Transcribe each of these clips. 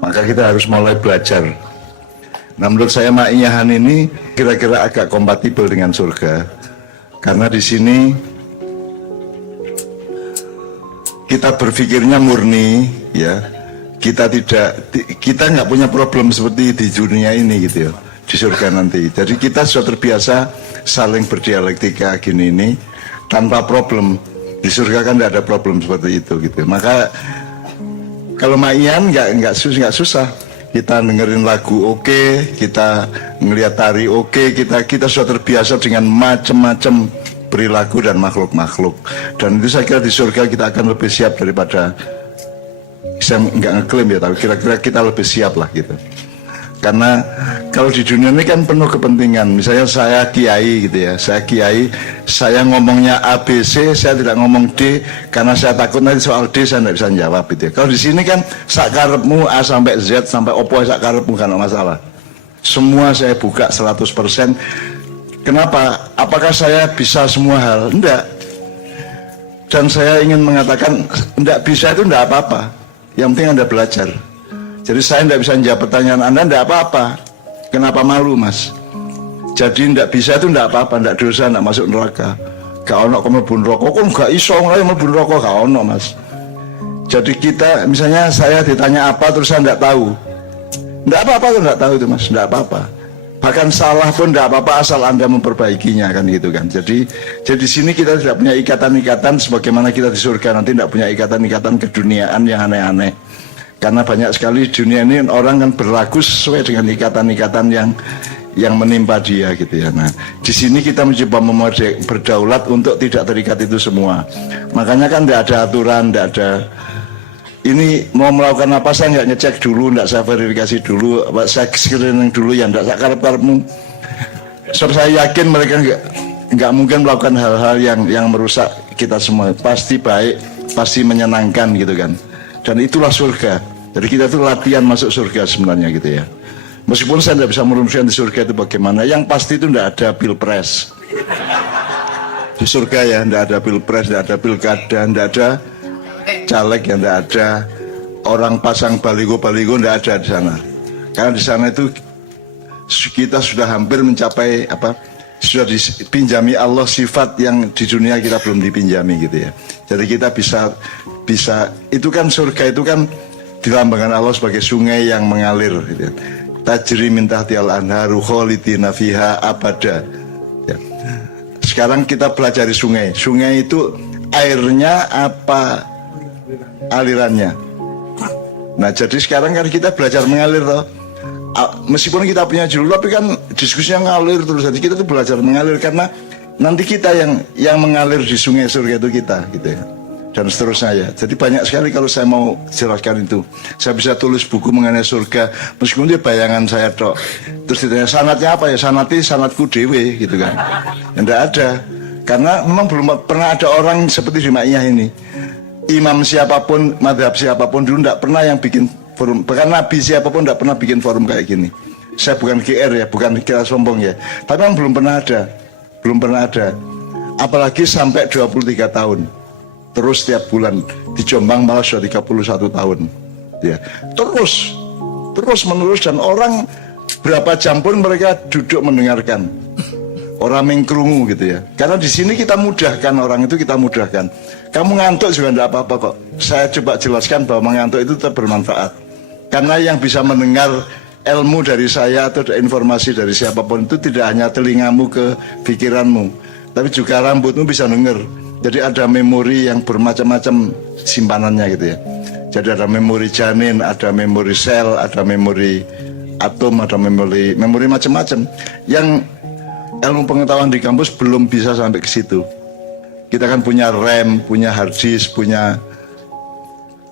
Maka kita harus mulai belajar. Nah, menurut saya Ma'iyahan ini kira-kira agak kompatibel dengan surga. Karena di sini kita berpikirnya murni, ya. Kita nggak punya problem seperti di dunia ini gitu ya, di surga nanti. Jadi kita sudah terbiasa saling berdialektika gini ini tanpa problem. Di surga kan nggak ada problem seperti itu gitu. Maka kalau Ma'iyahan nggak susah. Kita dengerin lagu oke, kita ngelihat tari oke, kita sudah terbiasa dengan macam-macam perilaku dan makhluk-makhluk. Dan itu saya kira di surga kita akan lebih siap daripada, saya nggak ngeklaim ya, tapi kira-kira kita lebih siap lah gitu. Karena kalau di dunia ini kan penuh kepentingan. Misalnya saya kiai gitu ya, saya ngomongnya A, B, C, saya tidak ngomong D karena saya takut nanti soal D saya tidak bisa jawab gitu ya. Kalau di sini kan sakarepmu A sampai Z sampai opo sakarepmu kan masalah. Semua saya buka 100%. Kenapa? Apakah saya bisa semua hal? Enggak. Dan saya ingin mengatakan enggak bisa itu enggak apa-apa. Yang penting Anda belajar. Jadi saya tidak bisa menjawab pertanyaan Anda, tidak apa-apa. Kenapa malu, Mas? Jadi tidak bisa itu tidak apa-apa, tidak dosa, tidak masuk neraka. Gak ono kok mlebu neraka, kok gak iso mlebu neraka, gak ono, Mas. Jadi kita, misalnya saya ditanya apa terus saya tidak tahu. Tidak apa-apa kalau tidak tahu itu, Mas, tidak apa-apa. Bahkan salah pun tidak apa-apa asal Anda memperbaikinya kan gitu kan. Jadi di sini kita tidak punya ikatan-ikatan sebagaimana kita di surga nanti tidak punya ikatan-ikatan keduniaan yang aneh-aneh. Karena banyak sekali di dunia ini orang kan berlaku sesuai dengan ikatan-ikatan yang menimpa dia gitu ya. Nah, di sini kita mencoba berdaulat untuk tidak terikat itu semua. Makanya kan tidak ada aturan, tidak ada. Ini mau melakukan apa saya nggak ngecek dulu, nggak saya verifikasi dulu, saya screening dulu ya, nggak saya karep-karepmu. Sebab saya yakin mereka nggak mungkin melakukan hal-hal yang merusak kita semua. Pasti baik, pasti menyenangkan gitu kan. Dan itulah surga. Jadi kita itu latihan masuk surga sebenarnya gitu ya. Meskipun saya tidak bisa merumuskan di surga itu bagaimana. Yang pasti itu tidak ada pilpres. Di surga ya tidak ada pilpres, tidak ada pilkada, tidak ada caleg, yang tidak ada orang pasang baligo-baligo, tidak ada di sana. Karena di sana itu kita sudah hampir mencapai sudah dipinjami Allah sifat yang di dunia kita belum dipinjami gitu ya. Jadi kita bisa itu kan surga itu kan dilambangkan Allah sebagai sungai yang mengalir gitu ya. Tajri min tahtihal anharu khalidina fiha abada ya. Sekarang kita pelajari sungai. Sungai itu airnya apa alirannya. Nah jadi sekarang kan kita belajar mengalir toh. Meskipun kita punya judul tapi kan diskusinya ngalir terus. Jadi kita tuh belajar mengalir karena nanti kita yang mengalir di sungai surga itu kita gitu ya. Dan seterusnya ya. Jadi banyak sekali kalau saya mau jelaskan itu. Saya bisa tulis buku mengenai surga meskipun dia bayangan saya tok. Terus ditanya sanatnya apa ya? Sanatku dewe gitu kan. Tidak ada. Karena memang belum pernah ada orang seperti di Ma'iyah ini. Imam siapapun, madhab siapapun dulu tidak pernah yang bikin forum. Bahkan Nabi siapapun tidak pernah bikin forum kayak gini. Saya bukan GR ya, bukan kira sombong ya. Tapi memang belum pernah ada. Belum pernah ada. Apalagi sampai 23 tahun. Terus setiap bulan di Jombang malah sudah 31 tahun ya. Terus menerus dan orang berapa jam pun mereka duduk mendengarkan. Orang mengkerungu gitu ya. Karena di sini kita mudahkan orang itu, kita mudahkan. Kamu ngantuk juga tidak apa-apa kok. Saya coba jelaskan bahwa mengantuk itu tetap bermanfaat. Karena yang bisa mendengar ilmu dari saya atau informasi dari siapapun itu tidak hanya telingamu ke pikiranmu, tapi juga rambutmu bisa dengar. Jadi ada memori yang bermacam-macam simpanannya gitu ya. Jadi ada memori janin, ada memori sel, ada memori atom, ada memori macam-macam. Yang ilmu pengetahuan di kampus belum bisa sampai ke situ. Kita kan punya RAM, punya hard disk, punya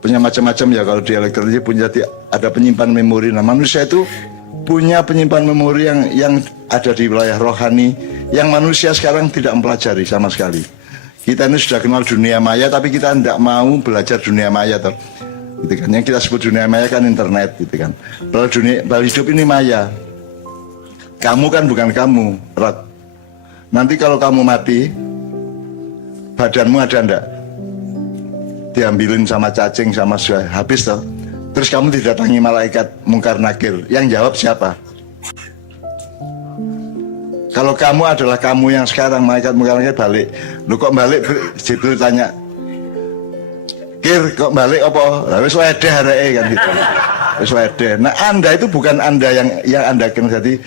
macam-macam ya. Kalau di elektronik punya ada penyimpan memori. Nah manusia itu punya penyimpan memori yang ada di wilayah rohani yang manusia sekarang tidak mempelajari sama sekali. Kita ini sudah kenal dunia maya, tapi kita tidak mau belajar dunia maya toh. Gitu kan. Yang kita sebut dunia maya kan internet gitu kan. Bahwa hidup ini maya. Kamu kan bukan kamu, Rod. Nanti kalau kamu mati, badanmu ada enggak? Diambilin sama cacing sama suai, habis toh. Terus kamu didatangi malaikat mungkar nakir, yang jawab siapa? Kalau kamu adalah kamu yang sekarang, malaikat mungkar nakir balik. Lu kok balik? Jibril tanya, Kir kok balik apa? Lah wis wedeh areke kan gitu. Wis wedeh. Nah, Anda itu bukan Anda yang Anda kan jadi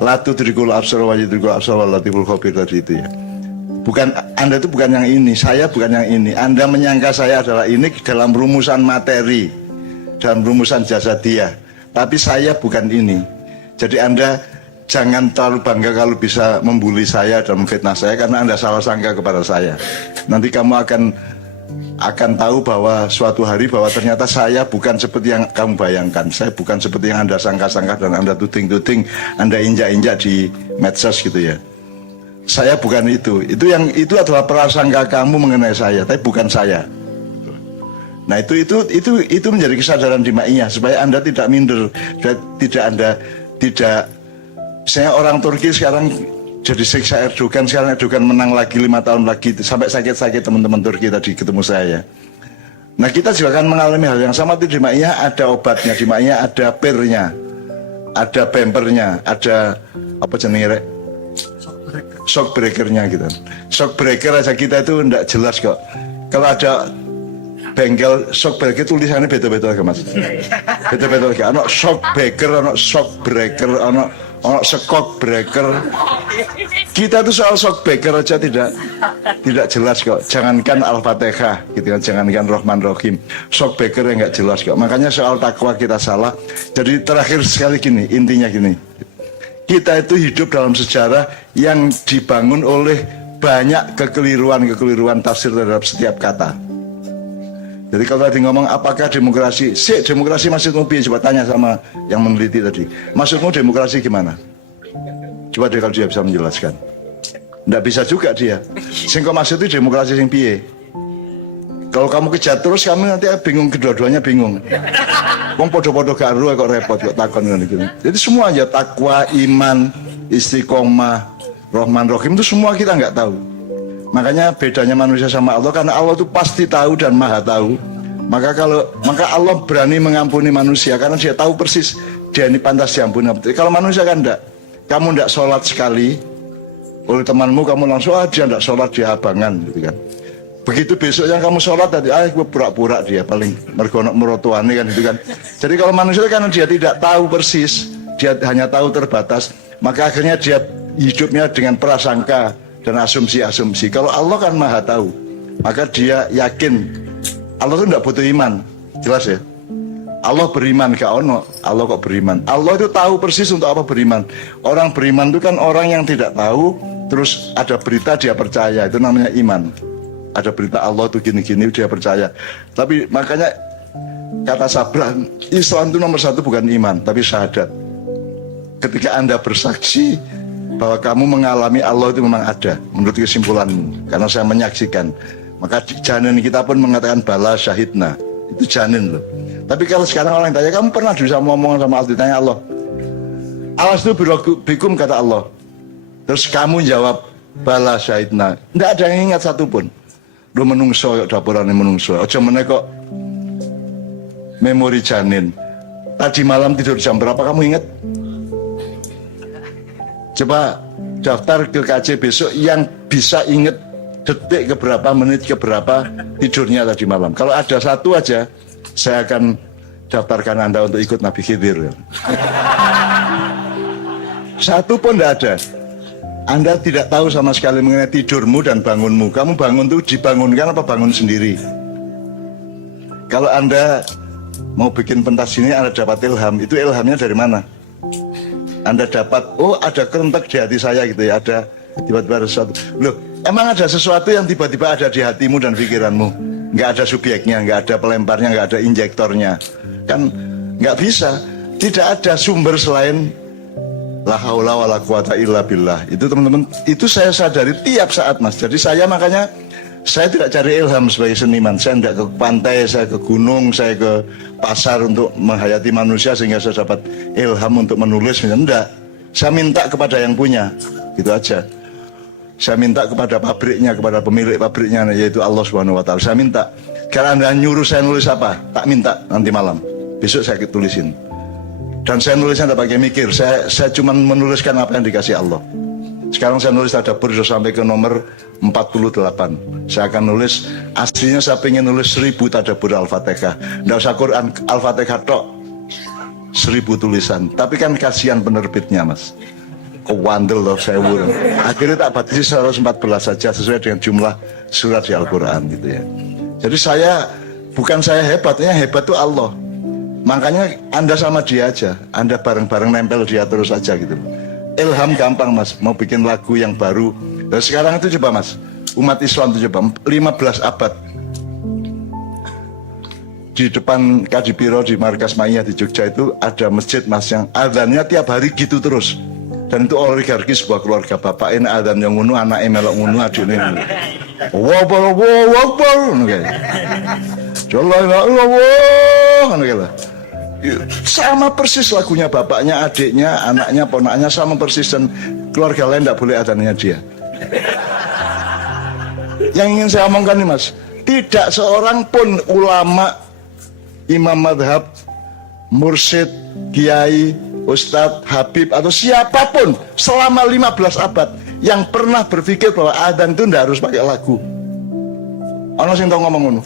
latu drikul absar wa yudrikul absar wa latiful khabir tadi itu ya. Bukan, Anda itu bukan yang ini, saya bukan yang ini. Anda menyangka saya adalah ini dalam rumusan materi, dalam rumusan jasadiah. Tapi saya bukan ini. Jadi Anda jangan terlalu bangga kalau bisa membuli saya dan memfitnah saya, karena Anda salah sangka kepada saya. Nanti kamu akan tahu bahwa suatu hari bahwa ternyata saya bukan seperti yang kamu bayangkan. Saya bukan seperti yang Anda sangka-sangka dan Anda tuding-tuding, Anda injak-injak di medsos gitu ya. Saya bukan itu. Itu adalah prasangka kamu mengenai saya, tapi bukan saya. Nah, itu menjadi kesadaran di ma'iyah supaya Anda tidak minder, tidak saya orang Turki sekarang jadi siksa Erdogan, sekarang Erdogan menang lagi 5 tahun lagi, sampai sakit-sakit teman-teman Turki tadi ketemu saya. Nah, kita juga akan mengalami hal yang sama itu di ma'iyah, ada obatnya, di ma'iyah ada pirnya, ada bempernya, ada apa jenenge, shock breakernya gitu. Shock breaker aja kita itu enggak jelas kok. Kalau ada bengkel shock breaker tulisannya beda-beda ke Mas. Beda-beda ke. Ono shock breaker, ono shock breaker, ono shock breaker. Kita tuh soal shock breaker aja tidak jelas kok. Jangankan Al-Fatihah gitu kan, jangankan Rahman Rahim. Shock breaker yang enggak jelas kok. Makanya soal takwa kita salah. Jadi terakhir sekali gini, intinya gini. Kita itu hidup dalam sejarah yang dibangun oleh banyak kekeliruan tafsir terhadap setiap kata. Jadi kalau tadi ngomong apakah demokrasi, demokrasi maksudmu piye? Coba tanya sama yang meneliti tadi. Maksudmu demokrasi gimana? Coba deh kalau dia bisa menjelaskan. Nggak bisa juga dia. Sing kok maksud itu demokrasi sing piye? Kalau kamu kejar terus kamu nanti bingung, kedua-duanya bingung. Wong podo-podo gak ero kok repot kok takon ngene gitu. Jadi semua aja takwa, iman, istiqomah, Rahman Rahim itu semua kita nggak tahu. Makanya bedanya manusia sama Allah, karena Allah itu pasti tahu dan maha tahu. Maka Allah berani mengampuni manusia karena dia tahu persis dia ini pantas diampuni. Kalau manusia kan enggak. Kamu enggak sholat sekali oleh temanmu, kamu langsung dia enggak sholat, dia abangan gitu kan. Begitu besoknya kamu sholat tadi, gue pura-pura dia paling mergonok merotuane kan gitu kan. Jadi kalau manusia karena dia tidak tahu persis, dia hanya tahu terbatas, maka akhirnya dia hidupnya dengan prasangka dan asumsi-asumsi. Kalau Allah kan maha tahu, maka dia yakin. Allah itu tidak butuh iman, jelas ya. Allah beriman gak ono, Allah kok beriman. Allah itu tahu persis untuk apa beriman. Orang beriman itu kan orang yang tidak tahu, terus ada berita dia percaya, itu namanya iman. Ada berita Allah itu gini-gini dia percaya. Tapi makanya kata Sabran, Islam itu nomor satu bukan iman, tapi syahadat. Ketika Anda bersaksi bahwa kamu mengalami Allah itu memang ada, menurut kesimpulanmu, karena saya menyaksikan, maka janin kita pun mengatakan bala syahidna, itu janin loh. Tapi kalau sekarang orang tanya, kamu pernah bisa ngomong sama Allah, ditanya Allah, alas itu bikum kata Allah, terus kamu jawab bala syahidna, tidak ada yang ingat satupun. Lu menungso yuk dapurane menungso, aja meneh kok memori janin. Tadi malam tidur jam berapa kamu ingat? Coba daftar ke KJ besok yang bisa ingat detik keberapa, menit keberapa tidurnya tadi malam. Kalau ada satu aja, saya akan daftarkan Anda untuk ikut Nabi Khidir. Satu pun tidak ada. Anda tidak tahu sama sekali mengenai tidurmu dan bangunmu. Kamu bangun itu dibangunkan apa bangun sendiri? Kalau Anda mau bikin pentas ini, Anda dapat ilham. Itu ilhamnya dari mana? Anda dapat, oh ada kerentek di hati saya gitu ya. Ada tiba-tiba ada sesuatu. Loh, emang ada sesuatu yang tiba-tiba ada di hatimu dan pikiranmu? Nggak ada subjeknya, nggak ada pelemparnya, nggak ada injektornya. Kan nggak bisa. Tidak ada sumber selain la haula wala quwata illa billah. Itu teman-teman, itu saya sadari tiap saat Mas. Jadi saya makanya saya tidak cari ilham sebagai seniman. Saya tidak ke pantai, saya ke gunung, saya ke pasar untuk menghayati manusia sehingga saya dapat ilham untuk menulis. Enggak. Saya minta kepada yang punya. Gitu aja. Saya minta kepada pabriknya, kepada pemilik pabriknya, yaitu Allah Subhanahu wa taala. Saya minta. Kalau Anda nyuruh saya nulis apa? Tak minta nanti malam. besok saya tulisin. Dan saya nulisnya tidak pakai mikir, saya cuma menuliskan apa yang dikasih Allah. Sekarang saya nulis tadabbur sudah sampai ke nomor 48. Saya akan nulis, aslinya saya pengen nulis 1000 tadabbur Al-Fatihah. Tidak usah Quran, Al-Fatihah tok 1000 tulisan. Tapi kan kasihan penerbitnya mas, kewandel loh saya wur. Akhirnya tak batasi 114 saja sesuai dengan jumlah surat di Al-Quran gitu ya. Jadi bukan saya hebat, yang hebat itu Allah. Makanya Anda sama dia aja, Anda bareng-bareng nempel dia terus aja gitu. Ilham gampang mas, mau bikin lagu yang baru. Dan sekarang itu coba mas, umat Islam itu coba 15 abad di depan Kadipiro di Markas Ma'iyah di Jogja itu ada masjid mas yang adzannya tiap hari gitu terus. Dan itu oligarki sebuah keluarga, bapak ini adzan yang ngunu, anaknya melok ngunu, adiknya ngunu. Wabbar, wabbar, sama persis lagunya bapaknya, adiknya, anaknya, ponaknya sama persis, dan keluarga lain tidak boleh adzannya dia. Yang ingin saya omongkan nih mas, tidak seorang pun ulama, imam madhab, mursyid, kiai, ustadz, habib atau siapapun selama 15 abad yang pernah berpikir bahwa adzan itu tidak harus pakai lagu. Ono sing tau ngomong ngono?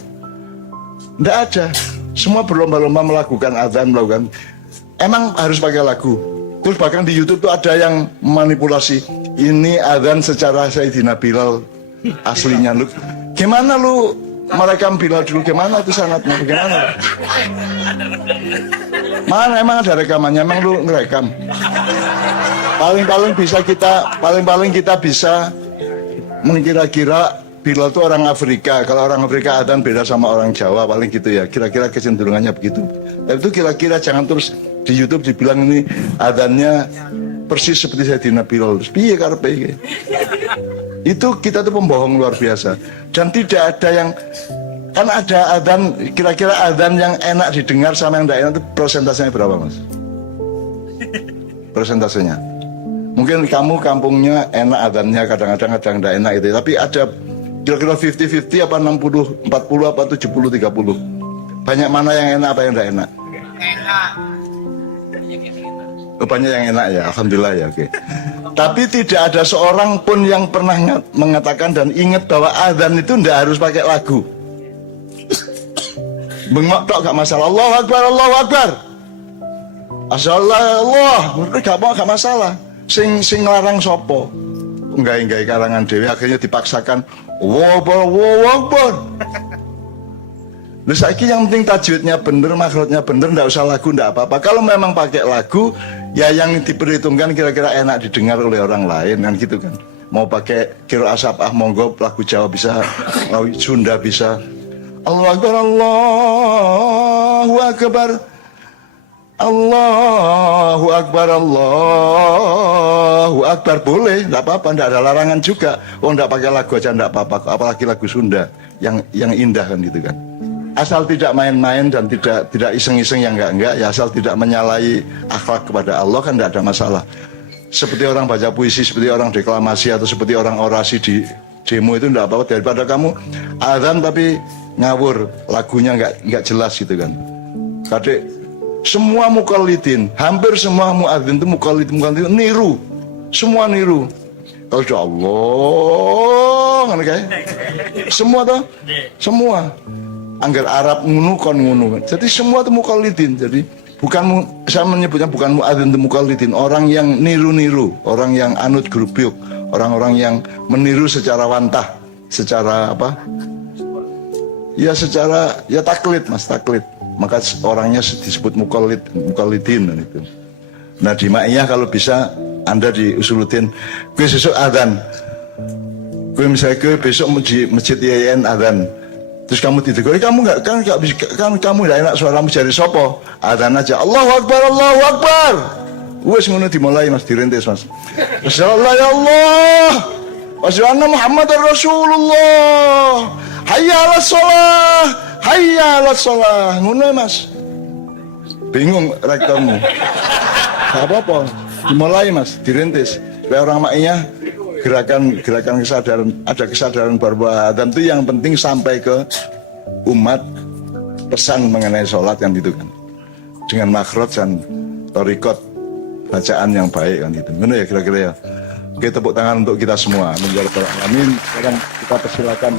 Tidak ada. Semua berlomba-lomba melakukan adzan, melakukan. Emang harus pakai lagu. Terus bahkan di YouTube tuh ada yang manipulasi. Ini adzan secara Sayyidina Bilal aslinya lu. Gimana lu merekam Bilal dulu? Gimana itu sanatnya? Gimana? Mana emang ada rekamannya? Emang lu ngerekam? Paling-paling kita bisa mengkira-kira Bilal itu orang Afrika. Kalau orang Afrika adzan beda sama orang Jawa, paling gitu ya. Kira-kira kecenderungannya begitu. Tapi itu kira-kira, jangan terus di YouTube dibilang ini adzannya persis seperti Sayyidina Bilal. Piye karepe? Itu kita tuh pembohong luar biasa. Dan tidak ada yang, kan ada adzan, kira-kira adzan yang enak didengar sama yang tidak enak itu persentasenya berapa mas? Persentasenya. Mungkin kamu kampungnya enak adzannya, kadang-kadang tidak enak gitu. Tapi ada kira-kira 50-50 apa 60-40 apa 70-30. Banyak mana yang enak apa yang tidak enak? Enak. Oh, banyak yang enak ya, alhamdulillah ya, oke. Tapi tidak ada seorang pun yang pernah mengatakan dan ingat bahwa adzan itu tidak harus pakai lagu. Bengok tok gak masalah. Allahu Akbar, Allahu Akbar. Asallallahu, gak masalah. Sing larang sopo? Enggak karangan dewi, akhirnya dipaksakan. Wabbar. Lalu saiki yang penting tajwidnya bener, makhrajnya bener, ndak usah lagu, ndak apa-apa. Kalau memang pakai lagu, ya yang diperhitungkan kira-kira enak didengar oleh orang lain kan gitu kan. Mau pakai qiraah sab'ah monggo, lagu Jawa bisa, lagu Sunda bisa. Allahu Akbar, Allahu Akbar. Allahu Akbar, Allahu Akbar, boleh, tidak apa-apa, tidak ada larangan juga. Oh, tidak pakai lagu aja tidak apa-apa, apalagi lagu Sunda yang indah kan gitu kan. Asal tidak main-main dan tidak iseng-iseng yang enggak, ya asal tidak menyalahi akhlak kepada Allah kan tidak ada masalah. Seperti orang baca puisi, seperti orang deklamasi atau seperti orang orasi di demo itu tidak apa-apa, daripada kamu adzan tapi ngawur, lagunya enggak jelas gitu kan. Kadek semua mukallidin, hampir semua muadzin itu mukallidin niru, semua niru. Kalau Allah, kan kayak semua tuh, semua. Anggar Arab ngunu kon ngunu. Jadi semua itu mukallidin. Jadi bukan, saya menyebutnya bukan muadzin itu mukallidin, orang yang niru-niru, orang yang anut grubyuk, orang-orang yang meniru secara wantah, secara apa? Ya secara ya taklid mas, taklid. Maka orangnya disebut mukallidin itu. Nah di Ma'iyah kalau bisa Anda di Usuluddin, gue besok adzan, gue misalnya gue besok masjid IAIN adzan, terus kamu ditegur, kamu kamu nggak enak suaramu jadi sopo, adzan aja, Allahu Akbar, Allahu Akbar. Wes ngono dimulai mas, dirintis mas. Masyaallah ya Allah, wasyhadu Muhammadar Rasulullah, hayya 'alas shalah, hayya 'alas shalah. Ngono mas. Bingung rektormu. Gak apa-apa, dimulai mas, dirintis. Supaya orang Ma'iyah gerakan kesadaran, ada kesadaran bahwa adzan itu yang penting sampai ke umat, pesan mengenai sholat kan gitu kan. dengan makrot dan torikot bacaan yang baik kan itu. Benar ya kira-kira ya. Oke, tepuk tangan untuk kita semua. Amin ya rabbal alamin. Sekarang kita persilakan